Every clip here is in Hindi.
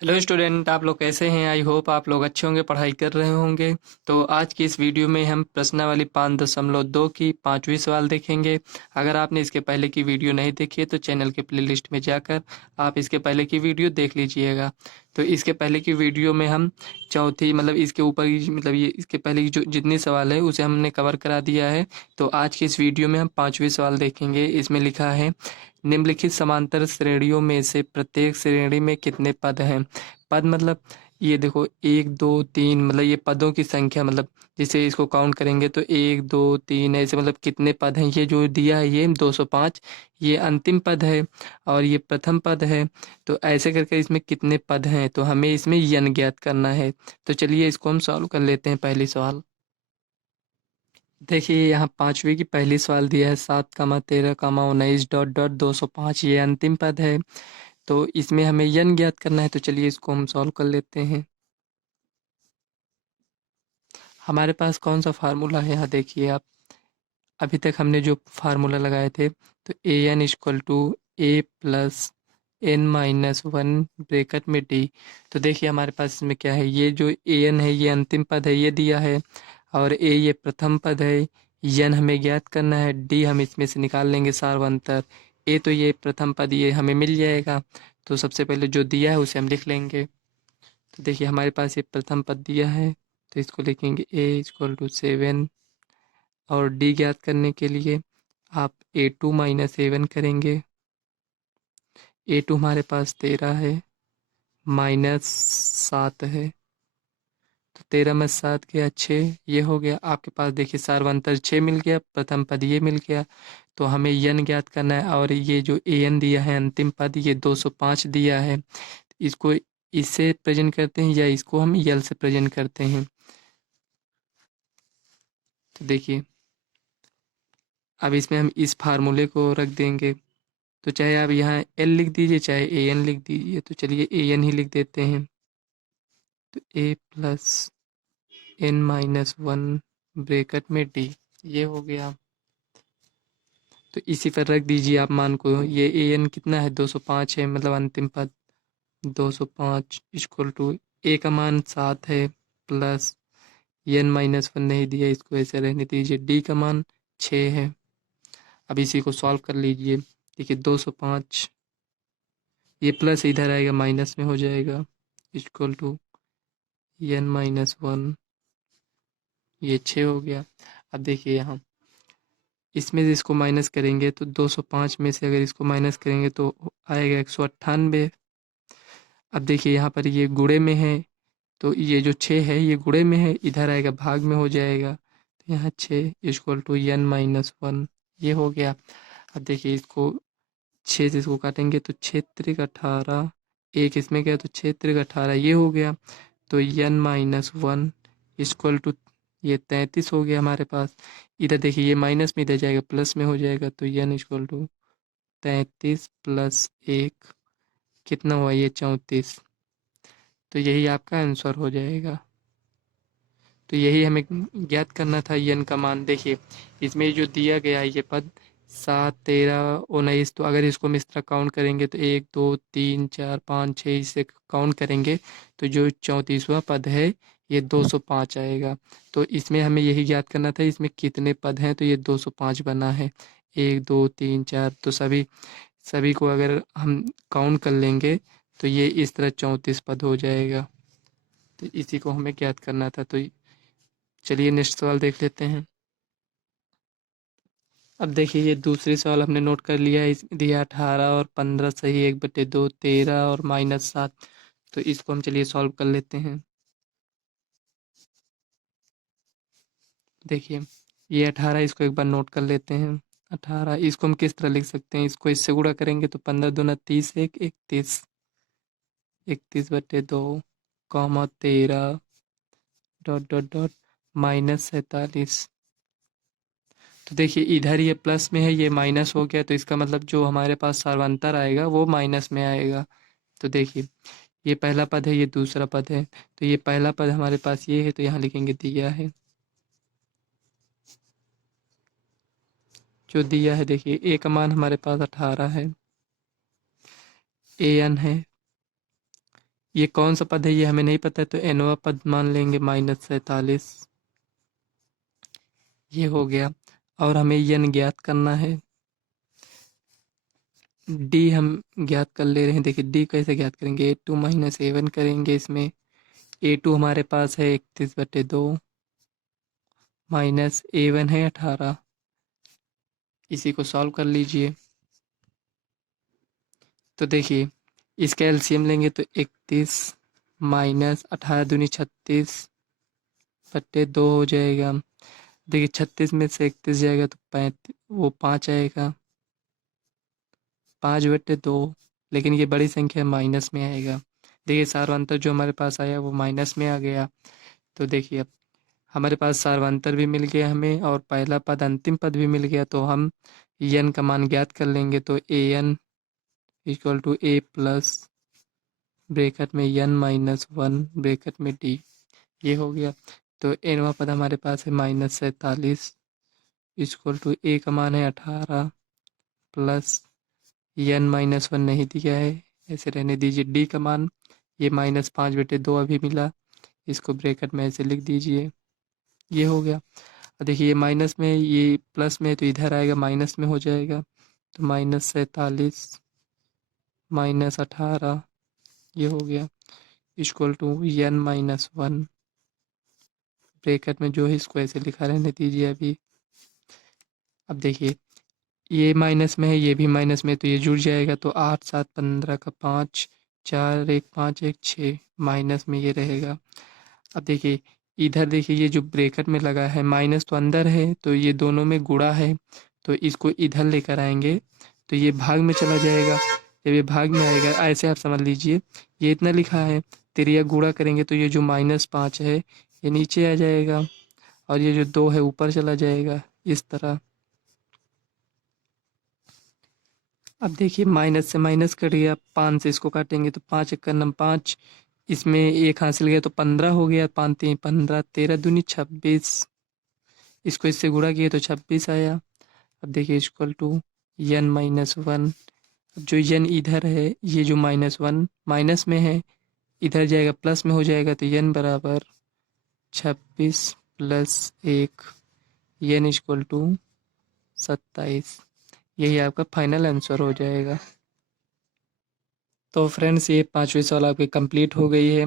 हेलो स्टूडेंट, आप लोग कैसे हैं? आई होप आप लोग अच्छे होंगे, पढ़ाई कर रहे होंगे। तो आज की इस वीडियो में हम प्रश्नावली 5.2 की 5वीं सवाल देखेंगे। अगर आपने इसके पहले की वीडियो नहीं देखी है तो चैनल के प्लेलिस्ट में जाकर आप इसके पहले की वीडियो देख लीजिएगा। तो इसके पहले की वीडियो में हम चौथी मतलब इसके ऊपर मतलब ये इसके पहले की जो जितनी सवाल है उसे हमने कवर करा दिया है। तो आज की इस वीडियो में हम 5वीं सवाल देखेंगे। इसमें लिखा है, निम्नलिखित समांतर श्रेणियों में से प्रत्येक श्रेणी में कितने पद हैं? पद मतलब ये देखो, एक दो तीन, मतलब ये पदों की संख्या, मतलब जिसे इसको काउंट करेंगे तो एक दो तीन ऐसे, मतलब कितने पद हैं। ये जो दिया है ये 205, ये अंतिम पद है और ये प्रथम पद है। तो ऐसे करके इसमें कितने पद हैं, तो हमें इसमें यन ज्ञात करना है। तो चलिए इसको हम सॉल्व कर लेते हैं। पहली सवाल देखिए, यहाँ 5वीं की पहली सवाल दिया है, 7, 13, 19 डॉट डॉट 205, ये अंतिम पद है। तो इसमें हमें यन ज्ञात करना है। तो चलिए इसको हम सॉल्व कर लेते हैं। हमारे पास कौन सा फार्मूला है, यहाँ देखिए आप। अभी तक हमने जो फार्मूला लगाए थे, तो a n equal to a plus n minus one bracket में डी। तो देखिए हमारे पास इसमें क्या है, ये जो ए एन है ये अंतिम पद है, ये दिया है, और ए ये प्रथम पद है। यन हमें ज्ञात करना है, डी हम इसमें से निकाल लेंगे सार्वंतर। ए तो ये प्रथम पद ये हमें मिल जाएगा। तो सबसे पहले जो दिया है उसे हम लिख लेंगे। तो देखिए हमारे पास ये प्रथम पद दिया है, तो इसको लिखेंगे ए इक्वल टू 7, और डी ज्ञात करने के लिए आप A2 - A1 करेंगे। A2 हमारे पास 13 है, -7 है, तो 13 में 7 गया 6, ये हो गया आपके पास। देखिए सार्वंतर 6 मिल गया, प्रथम पद ये मिल गया। तो हमें यन ज्ञात करना है, और ये जो ए एन दिया है अंतिम पद ये 205 दिया है। इसको इससे प्रेजेंट करते हैं या इसको हम यल से प्रेजेंट करते हैं। तो देखिए अब इसमें हम इस फार्मूले को रख देंगे। तो चाहे आप यहाँ एल लिख दीजिए, चाहे ए एन लिख दीजिए। तो चलिए ए एन ही लिख देते हैं। तो a plus n minus one bracket में डी, ये हो गया। तो इसी पर रख दीजिए आप मान को। ये ए एन कितना है, 205 है, मतलब अंतिम पद 205 इक्वल टू ए का मान 7 है, प्लस एन माइनस वन नहीं दिया, इसको ऐसे रहने दीजिए, डी का मान 6 है। अब इसी को सॉल्व कर लीजिए। देखिए 205, ये प्लस इधर आएगा माइनस में हो जाएगा, equal to n minus one, ये 6 हो गया। अब देखिए यहाँ इसमें से इसको माइनस करेंगे तो 205 में से अगर इसको माइनस करेंगे तो आएगा 198। अब देखिए यहाँ पर ये गुणे में है, तो ये जो 6 है ये गुणे में है, इधर आएगा भाग में हो जाएगा। तो यहाँ 6 equal to n minus one, ये हो गया। अब देखिए इसको 6 से इसको काटेंगे तो 6×18, एक इसमें गया तो 6×18, ये हो गया। तो n minus one equal to ये 33 हो गया हमारे पास। इधर देखिए ये माइनस में इधर जाएगा प्लस में हो जाएगा, तो एन इक्वल टू 33 प्लस एक, कितना हुआ ये 34। तो यही आपका आंसर हो जाएगा। तो यही हमें ज्ञात करना था एन का मान। देखिए इसमें जो दिया गया है ये पद 7, 13, 19, तो अगर इसको हम इस तरह काउंट करेंगे तो 1, 2, 3, 4, 5, 6 इसे काउंट करेंगे तो जो 34वां पद है ये 205 आएगा। तो इसमें हमें यही ज्ञात करना था इसमें कितने पद हैं, तो ये 205 बना है। 1, 2, 3, 4, तो सभी सभी को अगर हम काउंट कर लेंगे तो ये इस तरह 34 पद हो जाएगा। तो इसी को हमें ज्ञात करना था। तो चलिए नेक्स्ट सवाल देख लेते हैं। अब देखिए ये दूसरी सवाल हमने नोट कर लिया है, दिया 18 और 15 सही, 1/2 13 और -7। तो इसको हम चलिए सॉल्व कर लेते हैं। देखिए ये 18, इसको एक बार नोट कर लेते हैं। 18 इसको हम किस तरह लिख सकते हैं, इसको इससे गुणा करेंगे तो 15×2 = 30, 31, 31/2 13 डॉट डॉट डॉट -47। तो देखिए इधर ये प्लस में है, ये माइनस हो गया, तो इसका मतलब जो हमारे पास सार्वंतर आएगा वो माइनस में आएगा। तो देखिए ये पहला पद है, ये दूसरा पद है, तो ये पहला पद हमारे पास ये है, तो यहाँ लिखेंगे दिया है। जो दिया है देखिए ए का मान हमारे पास 18 है, ए एन है, ये कौन सा पद है ये हमें नहीं पता है, तो nवा पद मान लेंगे -47। ये हो गया। और हमें n ज्ञात करना है। d हम ज्ञात कर ले रहे हैं। देखिए d कैसे ज्ञात करेंगे, a2 - a1 करेंगे। इसमें a2 हमारे पास है 31/2 माइनस a1 है 18। इसी को सॉल्व कर लीजिए। तो देखिए इसका एलसीएम लेंगे तो 31 माइनस 18 दूनी 36/2 हो जाएगा। देखिए 36 में से 31 जाएगा तो 5 आएगा, 5/2। लेकिन ये बड़ी संख्या माइनस में आएगा। देखिए सार्वंतर जो हमारे पास आया वो माइनस में आ गया। तो देखिए अब हमारे पास सार्वंतर भी मिल गया हमें, और पहला पद अंतिम पद भी मिल गया। तो हम n का मान ज्ञात कर लेंगे। तो an equal to a plus bracket में n-1 ब्रैकेट में d। ये हो गया। तो nवा पद हमारे पास है -47 इक्वल टू a का मान है 18 प्लस n-1 नहीं दिया है, ऐसे रहने दीजिए। d का मान ये -5/2 अभी मिला, इसको ब्रैकेट में ऐसे लिख दीजिए। ये हो गया। और देखिए ये माइनस में ये प्लस में है, तो इधर आएगा माइनस में हो जाएगा। तो -47 -18 ये हो गया इक्वल टू n-1 ब्रैकेट में जो है इसको ऐसे लिखा रहने दीजिए अभी। अब देखिए ये माइनस में है, ये भी माइनस में है, तो ये जुड़ जाएगा। तो 8 7 15 का 5 4 1 5 1 6 माइनस में ये रहेगा। अब देखिए इधर देखिए ये जो ब्रैकेट में लगा है माइनस तो अंदर है, तो ये दोनों में गुणा है, तो इसको इधर लेकर आएंगे तो ये भाग में चला जाएगा। जब ये भाग में आएगा ऐसे आप समझ लीजिए, ये इतना लिखा है, तिरिया गुणा करेंगे तो ये जो -5 है ये नीचे आ जाएगा, और ये जो 2 है ऊपर चला जाएगा इस तरह। अब देखिए माइनस से माइनस कट गया, 5 से इसको काटेंगे तो 5 1 9 5, इसमें एक हासिल गया तो 15 हो गया, 5 3 15 13 दूनी 26, इसको इससे गुणा किए तो 26 आया। अब देखिए इक्वल टू n-1। अब जो n इधर है ये जो -1 माइनस में है इधर जाएगा प्लस में हो जाएगा, तो n बराबर 26 + 1 n इक्वल टू 27। यही आपका फाइनल आंसर हो जाएगा। तो फ्रेंड्स ये 5वीं सवाल आपकी कंप्लीट हो गई है।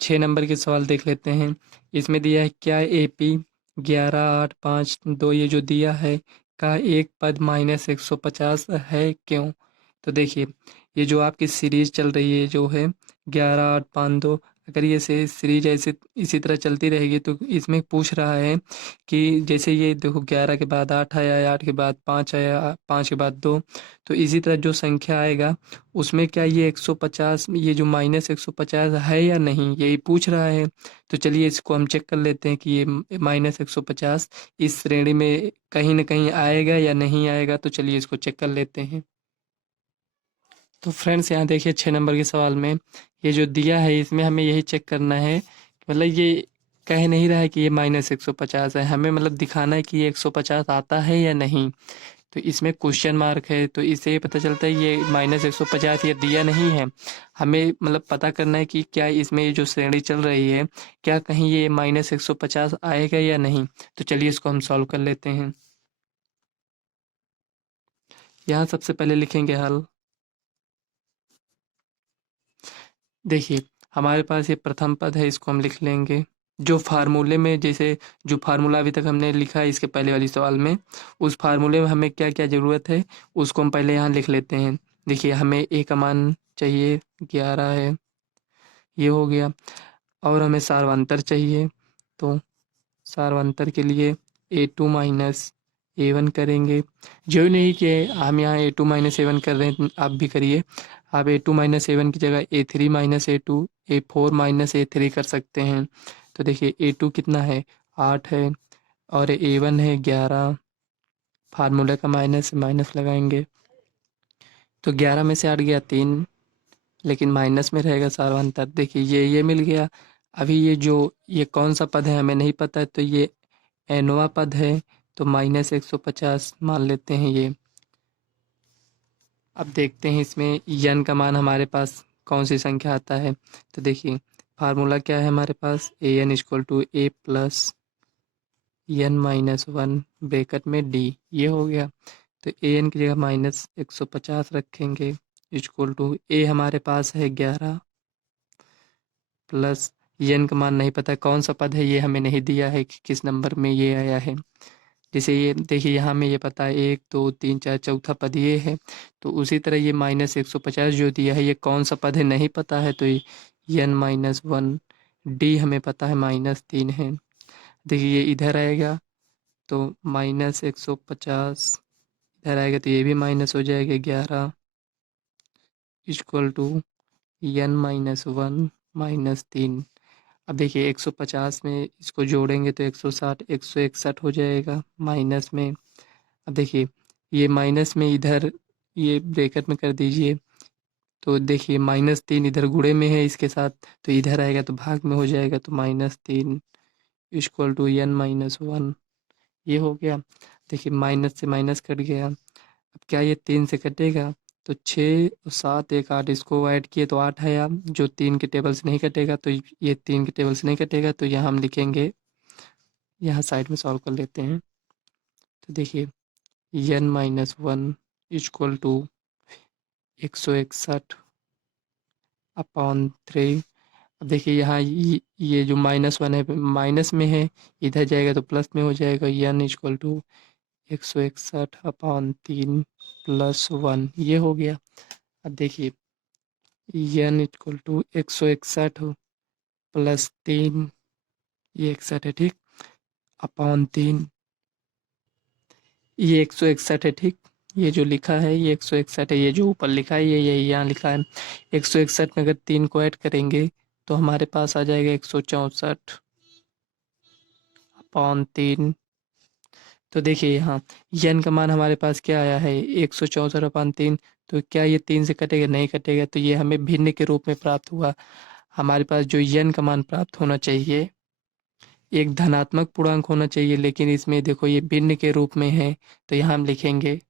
6 नंबर के सवाल देख लेते हैं। इसमें दिया है क्या AP 11 8 5 2 ये जो दिया है का एक पद -150 है, क्यों? तो देखिए ये जो आपकी सीरीज चल रही है जो है 11 8 5 2, अगर ये से सीरीज ऐसे इसी तरह चलती रहेगी तो इसमें पूछ रहा है कि जैसे ये देखो 11 के बाद 8 आया, 8 के बाद 5 आया, 5 के बाद 2, तो इसी तरह जो संख्या आएगा उसमें क्या ये 150 ये जो -150 है या नहीं, यही पूछ रहा है। तो चलिए इसको हम चेक कर लेते हैं कि ये -150 इस श्रेणी में कहीं न कहीं आएगा या नहीं आएगा। तो चलिए इसको चेक कर लेते हैं। तो फ्रेंड्स यहाँ देखिए 6 नंबर के सवाल में ये जो दिया है इसमें हमें यही चेक करना है, मतलब ये कह नहीं रहा है कि ये -150 है, हमें मतलब दिखाना है कि ये 150 आता है या नहीं। तो इसमें क्वेश्चन मार्क है, तो इससे ये पता चलता है ये -150 ये दिया नहीं है। हमें मतलब पता करना है कि क्या इसमें ये जो श्रेणी चल रही है क्या कहीं ये -150 आएगा या नहीं। तो चलिए इसको हम सॉल्व कर लेते हैं। यहाँ सबसे पहले लिखेंगे हल। देखिए हमारे पास ये प्रथम पद है, इसको हम लिख लेंगे। जो फार्मूले में जैसे जो फार्मूला अभी तक हमने लिखा है इसके पहले वाली सवाल में, उस फार्मूले में हमें क्या क्या ज़रूरत है उसको हम पहले यहाँ लिख लेते हैं। देखिए हमें ए का मान चाहिए 11 है, ये हो गया। और हमें सार्वंतर चाहिए, तो सार्वंतर के लिए A2 माइनस A1 करेंगे। जो नहीं कि हम यहाँ A2 माइनस A1 कर रहे हैं आप भी करिए। आप A2 माइनस A1 की जगह A3 minus A2 A4 minus A3 कर सकते हैं। तो देखिए A2 कितना है 8 है, और A1 है 11। फार्मूला का माइनस माइनस लगाएंगे तो 11 में से 8 गया 3, लेकिन माइनस में रहेगा सार्वंतर। देखिए ये मिल गया। अभी ये जो ये कौन सा पद है हमें नहीं पता है, तो ये nवा पद है, तो -150 मान लेते हैं ये। अब देखते हैं इसमें n का मान हमारे पास कौन सी संख्या आता है। तो देखिए फार्मूला क्या है हमारे पास, a n equal to a plus n minus one bracket में डी, ये हो गया। तो ए एन की जगह माइनस 150 रखेंगे इक्वल टू ए हमारे पास है 11 प्लस एन का मान नहीं पता कौन सा पद है, ये हमें नहीं दिया है कि किस नंबर में ये आया है। जैसे ये देखिए यहाँ में ये पता है 1 2 3 4 चौथा पद ये है, तो उसी तरह ये माइनस 150 जो दिया है ये कौन सा पद है नहीं पता है, तो एन माइनस वन, डी हमें पता है -3 है। देखिए ये इधर आएगा तो -150, इधर आएगा तो ये भी माइनस हो जाएगा 11 equal to n minus one -3। अब देखिए 150 में इसको जोड़ेंगे तो 160 161 हो जाएगा माइनस में। अब देखिए ये माइनस में इधर ये ब्रैकेट में कर दीजिए, तो देखिए -3 इधर गुणे में है इसके साथ, तो इधर आएगा तो भाग में हो जाएगा, तो -3 equal to n minus one, ये हो गया। देखिए माइनस से माइनस कट गया, अब क्या ये 3 से कटेगा, तो 6 और 7 1 8 इसको ऐड किए तो 8 आया, जो 3 के टेबल से नहीं कटेगा, तो ये 3 के टेबल से नहीं कटेगा, तो यहाँ हम लिखेंगे, यहाँ साइड में सॉल्व कर लेते हैं। तो देखिए n minus one equal to 161 upon 3। अब देखिए यहाँ ये जो -1 है माइनस में है, इधर जाएगा तो प्लस में हो जाएगा, n equal to 161 upon 3 plus 1, ये हो गया। अब देखिए एन इक्वल टू 161 प्लस 3, ये 61 है ठीक, अपॉन 3, ये 161 है ठीक, ये जो लिखा है ये 161 है, ये जो ऊपर लिखा है ये यहाँ लिखा है 161 में अगर 3 को ऐड करेंगे तो हमारे पास आ जाएगा 164 अपॉन 3। तो देखिए यहाँ एन का मान हमारे पास क्या आया है 164 अपॉन 3, तो क्या ये 3 से कटेगा, नहीं कटेगा, तो ये हमें भिन्न के रूप में प्राप्त हुआ। हमारे पास जो एन का मान प्राप्त होना चाहिए एक धनात्मक पूर्णांक होना चाहिए, लेकिन इसमें देखो ये भिन्न के रूप में है, तो यहाँ हम लिखेंगे।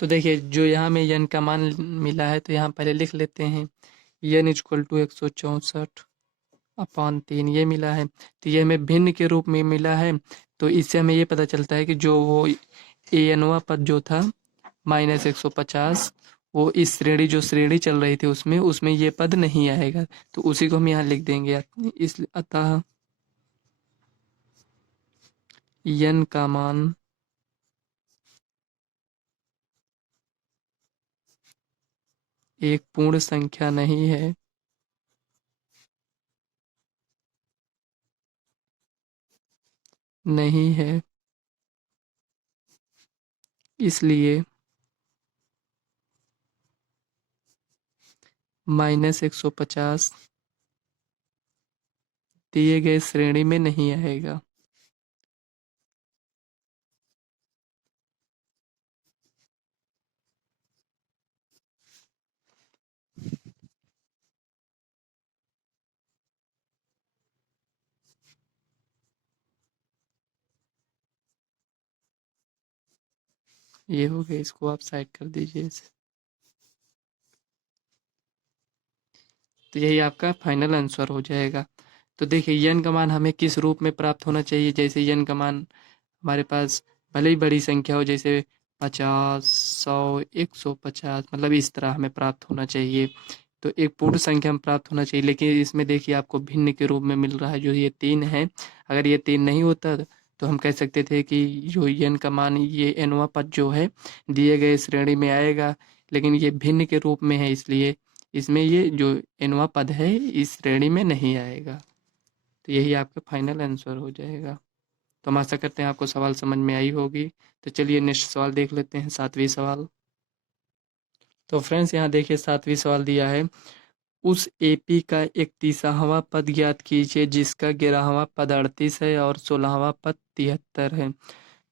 तो देखिए जो यहाँ में एन का मान मिला है तो यहाँ पहले लिख लेते हैं, एन इक्वल टू 164 अपॉन 3 ये मिला है, तो ये हमें भिन्न के रूप में मिला है। तो इससे हमें ये पता चलता है कि जो वो ए एनवा पद जो था -150, वो इस श्रेणी जो श्रेणी चल रही थी उसमें ये पद नहीं आएगा, तो उसी को हम यहाँ लिख देंगे। इस अतः एन का मान एक पूर्ण संख्या नहीं है, नहीं है, इसलिए -150 दिए गए श्रेणी में नहीं आएगा। ये हो गया, इसको आप साइड कर दीजिए। तो यही आपका फाइनल आंसर हो जाएगा। तो देखिए एन का मान हमें किस रूप में प्राप्त होना चाहिए, जैसे एन का मान हमारे पास भले ही बड़ी संख्या हो, जैसे 50 100 150, मतलब इस तरह हमें प्राप्त होना चाहिए। तो एक पूर्ण संख्या में प्राप्त होना चाहिए, लेकिन इसमें देखिए आपको भिन्न के रूप में मिल रहा है, जो ये 3 है। अगर ये 3 नहीं होता तो हम कह सकते थे कि जो एन का मान ये एनवा पद जो है दिए गए श्रेणी में आएगा, लेकिन ये भिन्न के रूप में है, इसलिए इसमें ये जो एनवा पद है इस श्रेणी में नहीं आएगा। तो यही आपका फाइनल आंसर हो जाएगा। तो हम आशा करते हैं आपको सवाल समझ में आई होगी। तो चलिए नेक्स्ट सवाल देख लेते हैं, 7वीं सवाल। तो फ्रेंड्स यहाँ देखिए 7वीं सवाल दिया है, उस एपी का 31वां पद ज्ञात कीजिए जिसका 11वां पद 38 है और 16वां पद 73 है।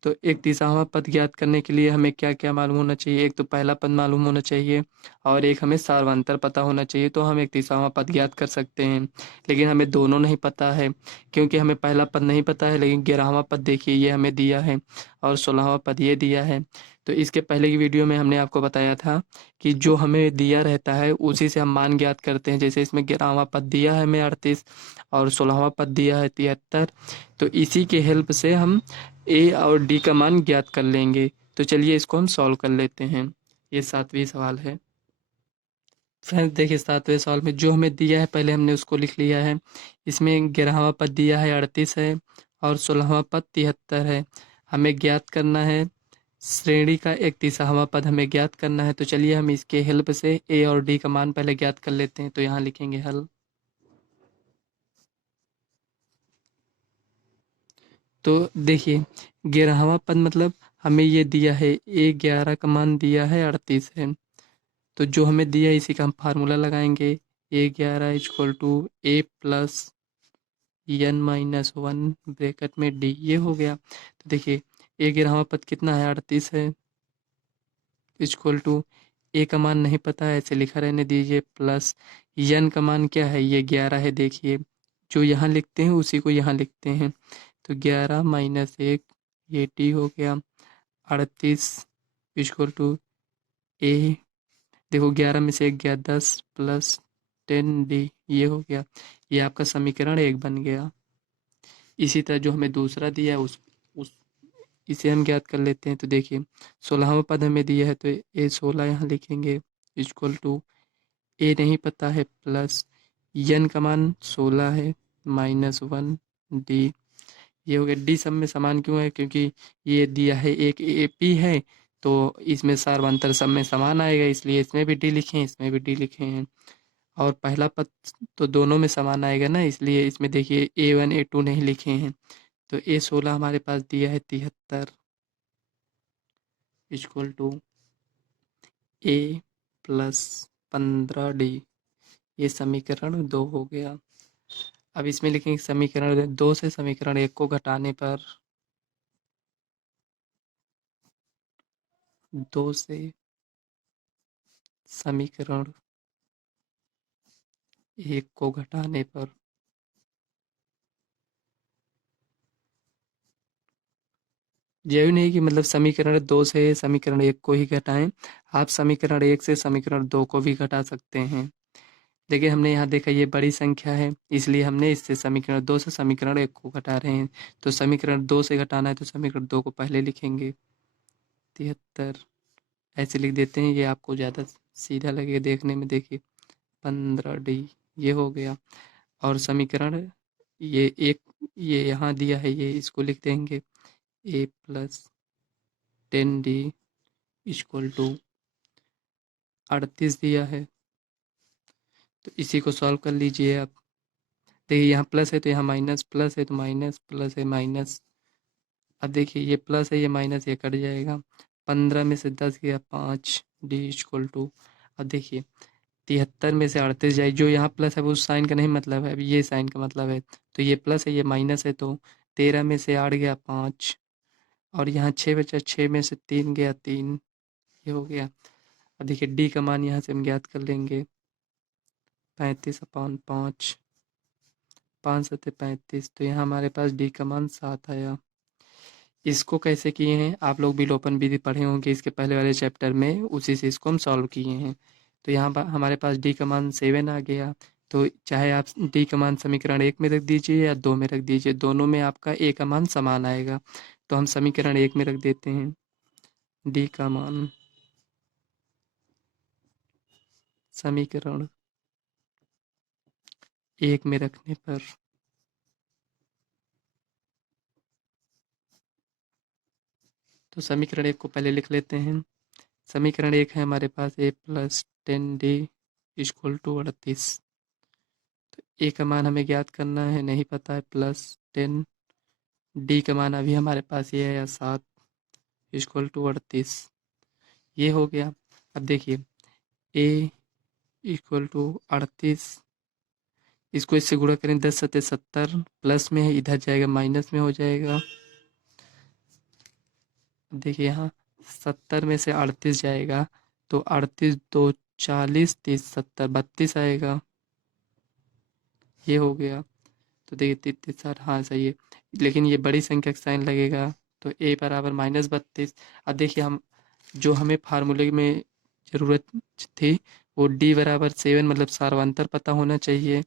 तो एक दिशात्मक पद ज्ञात करने के लिए हमें क्या क्या मालूम होना चाहिए? एक तो पहला पद मालूम होना चाहिए और एक हमें सार्वंतर पता होना चाहिए, तो हम एक दिशात्मक पद ज्ञात कर सकते हैं। लेकिन हमें दोनों नहीं पता है, क्योंकि हमें पहला पद नहीं पता है, लेकिन 11वां पद देखिए ये हमें दिया है और 16वां पद ये दिया है। तो इसके पहले की वीडियो में हमने आपको बताया था कि जो हमें दिया रहता है उसी से हम मान ज्ञात करते हैं। जैसे इसमें 11वां पद दिया है हमें 38 और 16वां पद दिया है 73। तो इसी के हेल्प से हम ए और डी का मान ज्ञात कर लेंगे। तो चलिए इसको हम सॉल्व कर लेते हैं। ये 7वीं सवाल है। फ्रेंड्स देखिए 7वें सवाल में जो हमें दिया है पहले हमने उसको लिख लिया है। इसमें 11वां पद दिया है 38 है और 16वां पद 73 है। हमें ज्ञात करना है श्रेणी का एक 30वां पद हमें ज्ञात करना है। तो चलिए हम इसके हेल्प से ए और डी का मान पहले ज्ञात कर लेते हैं। तो यहाँ लिखेंगे हल। तो देखिए 11वां पद मतलब हमें ये दिया है A11 का मान दिया है 38 है। तो जो हमें दिया है इसी का हम फार्मूला लगाएंगे। A11 equal to a plus n-1 bracket में डी, ये हो गया। तो देखिए A11वां पद कितना है 38 है, इक्वल टू ए का मान नहीं पता है ऐसे लिखा रहने दीजिए, प्लस n का मान क्या है ये 11 है। देखिए जो यहाँ लिखते हैं उसी को यहाँ लिखते हैं। तो 11 माइनस 1 ये टी हो गया। 38 इक्वल टू ए, देखो 11 में से 1 गया 10 प्लस 10 डी, ये हो गया। ये आपका समीकरण 1 बन गया। इसी तरह जो हमें दूसरा दिया है उस इसे हम ज्ञात कर लेते हैं। तो देखिए 16वां पद हमें दिया है तो A16 यहाँ लिखेंगे इक्वल टू ए नहीं पता है प्लस n का मान 16 है -1 डी, ये हो गया। डी सब में समान क्यों है? क्योंकि ये दिया है एक ए पी है, तो इसमें सार्वंतर सब में समान आएगा, इसलिए इसमें भी डी लिखे हैं इसमें भी डी लिखे हैं। और पहला पद तो दोनों में समान आएगा ना, इसलिए इसमें देखिए A1 A2 नहीं लिखे हैं। तो A16 हमारे पास दिया है 73 equal to a plus 15 d, ये समीकरण 2 हो गया। अब इसमें लिखेंगे समीकरण 2 से समीकरण 1 को घटाने पर 2 से समीकरण 1 को घटाने पर ये भी नहीं कि मतलब समीकरण 2 से समीकरण 1 को ही घटाएं, आप समीकरण 1 से समीकरण 2 को भी घटा सकते हैं। लेकिन हमने यहाँ देखा ये बड़ी संख्या है, इसलिए हमने इससे समीकरण 2 से समीकरण 1 को घटा रहे हैं। तो समीकरण 2 से घटाना है तो समीकरण 2 को पहले लिखेंगे 73, ऐसे लिख देते हैं, ये आपको ज़्यादा सीधा लगेगा देखने में। देखिए 15 डी, ये हो गया। और समीकरण ये एक ये यहाँ दिया है ये इसको लिख देंगे ए प्लस 10 डी इक्वल टू 38 दिया है। तो इसी को सॉल्व कर लीजिए आप। देखिए यहाँ प्लस है तो यहाँ माइनस, प्लस है तो माइनस, प्लस है माइनस। अब देखिए ये प्लस है ये माइनस ये कट जाएगा। 15 में से 10 गया 5 डी इक्वल टू। अब देखिए 73 में से 38 जाए, जो यहाँ प्लस है वो उस साइन का नहीं मतलब है, अब ये साइन का मतलब है। तो ये प्लस है ये माइनस है, तो 13 में से 8 गया 5 और यहाँ 6 बचा, 6 में से 3 गया 3, ये हो गया। अब देखिए डी का मान यहाँ से हम ज्ञात कर लेंगे 35/5, 5 सत्ते 35, तो यहाँ हमारे पास डी का मान 7 आया। इसको कैसे किए हैं आप लोग विलोपन विधि पढ़े होंगे इसके पहले वाले चैप्टर में, उसी से इसको हम सॉल्व किए हैं। तो यहाँ पर हमारे पास डी का मान 7 आ गया। तो चाहे आप डी का मान समीकरण 1 में रख दीजिए या 2 में रख दीजिए, दोनों में आपका ए का मान समान आएगा। तो हम समीकरण 1 में रख देते हैं डी का मान, समीकरण 1 में रखने पर तो समीकरण 1 को पहले लिख लेते हैं। समीकरण 1 है हमारे पास ए प्लस 10 डी इक्वल टू 38। ए का मान हमें ज्ञात करना है, नहीं पता है, प्लस 10, डी का मान अभी हमारे पास ये है 7 इक्वल टू 38, ये हो गया। अब देखिए ए इक्वल टू 38, इसको इससे गुणा करें 10 सत्ते 70, प्लस में है इधर जाएगा माइनस में हो जाएगा, देखिए यहाँ 70 में से 38 जाएगा तो 38 2 40 30 70 32 आएगा। ये हो गया। तो देखिए 33 हाँ सही है, लेकिन ये बड़ी संख्या का साइन लगेगा तो a बराबर -32। अब देखिए हम जो हमें फार्मूले में ज़रूरत थी वो d बराबर 7 मतलब सार्वंतर पता होना चाहिए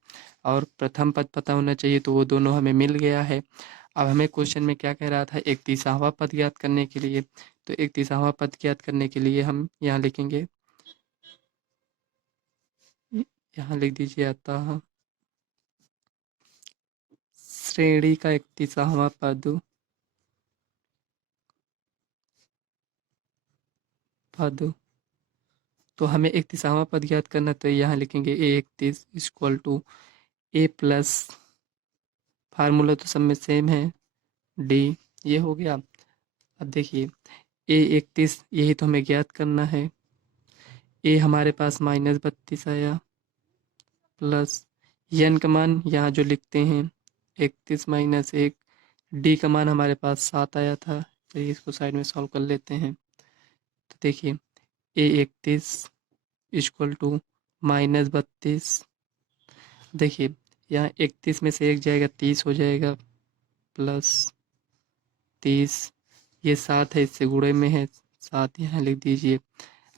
और प्रथम पद पता होना चाहिए, तो वो दोनों हमें मिल गया है। अब हमें क्वेश्चन में क्या कह रहा था, एक तीसरा पद ज्ञात करने के लिए। तो एक तीसरा पद ज्ञात करने के लिए हम यहाँ लिखेंगे, यहाँ लिख दीजिए अतः श्रेणी का एक तीसरा पद तो हमें एक तीसरा पद ज्ञात करना, तो यहाँ लिखेंगे a31 equal to a plus, formula तो सब में सेम है, d। ये हो गया। अब देखिए a31 यही तो हमें ज्ञात करना है। a हमारे पास -32 आया प्लस n का मान यहाँ जो लिखते हैं 31 - 1, d का मान हमारे पास 7 आया था। चलिए इसको साइड में सॉल्व कर लेते हैं। तो देखिए a31 इक्वल टू -32, देखिए यहाँ 31 में से 1 जाएगा 30 हो जाएगा प्लस 30, ये 7 है इससे गुणे में है 7, यहाँ लिख दीजिए।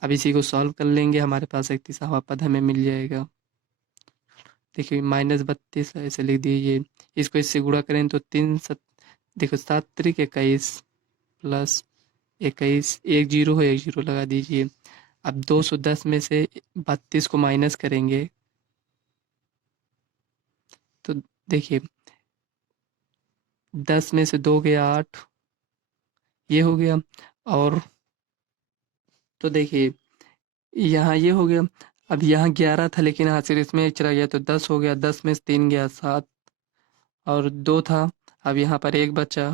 अब इसी को सॉल्व कर लेंगे, हमारे पास एक तीसरा पद हमें मिल जाएगा। देखिए -32 ऐसे लिख दीजिए, इसको इससे गुणा करें तो 3 देखो 7 त्रिक 21 प्लस 21, एक जीरो है एक जीरो लगा दीजिए। अब 210 में से 32 को माइनस करेंगे तो देखिए 10 में से 2 गया 8, ये हो गया। और तो देखिए यहाँ ये हो गया। अब यहाँ 11 था लेकिन हासिल इसमें एक चला गया तो 10 हो गया, 10 में से 3 गया 7 और 2 था, अब यहाँ पर 1 बचा।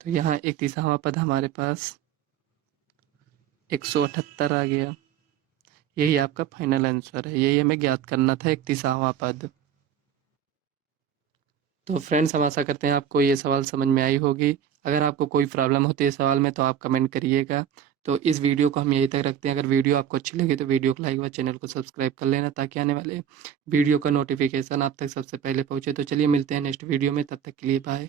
तो यहाँ एक तीसरा पद हमारे पास 178 आ गया। यही आपका फाइनल आंसर है, यही हमें ज्ञात करना था एक तीसरा पद। तो फ्रेंड्स हम आशा करते हैं आपको ये सवाल समझ में आई होगी। अगर आपको कोई प्रॉब्लम होती है सवाल में तो आप कमेंट करिएगा। तो इस वीडियो को हम यहीं तक रखते हैं। अगर वीडियो आपको अच्छी लगी तो वीडियो को लाइक व चैनल को सब्सक्राइब कर लेना ताकि आने वाले वीडियो का नोटिफिकेशन आप तक सबसे पहले पहुंचे। तो चलिए मिलते हैं नेक्स्ट वीडियो में, तब तक के लिए बाय।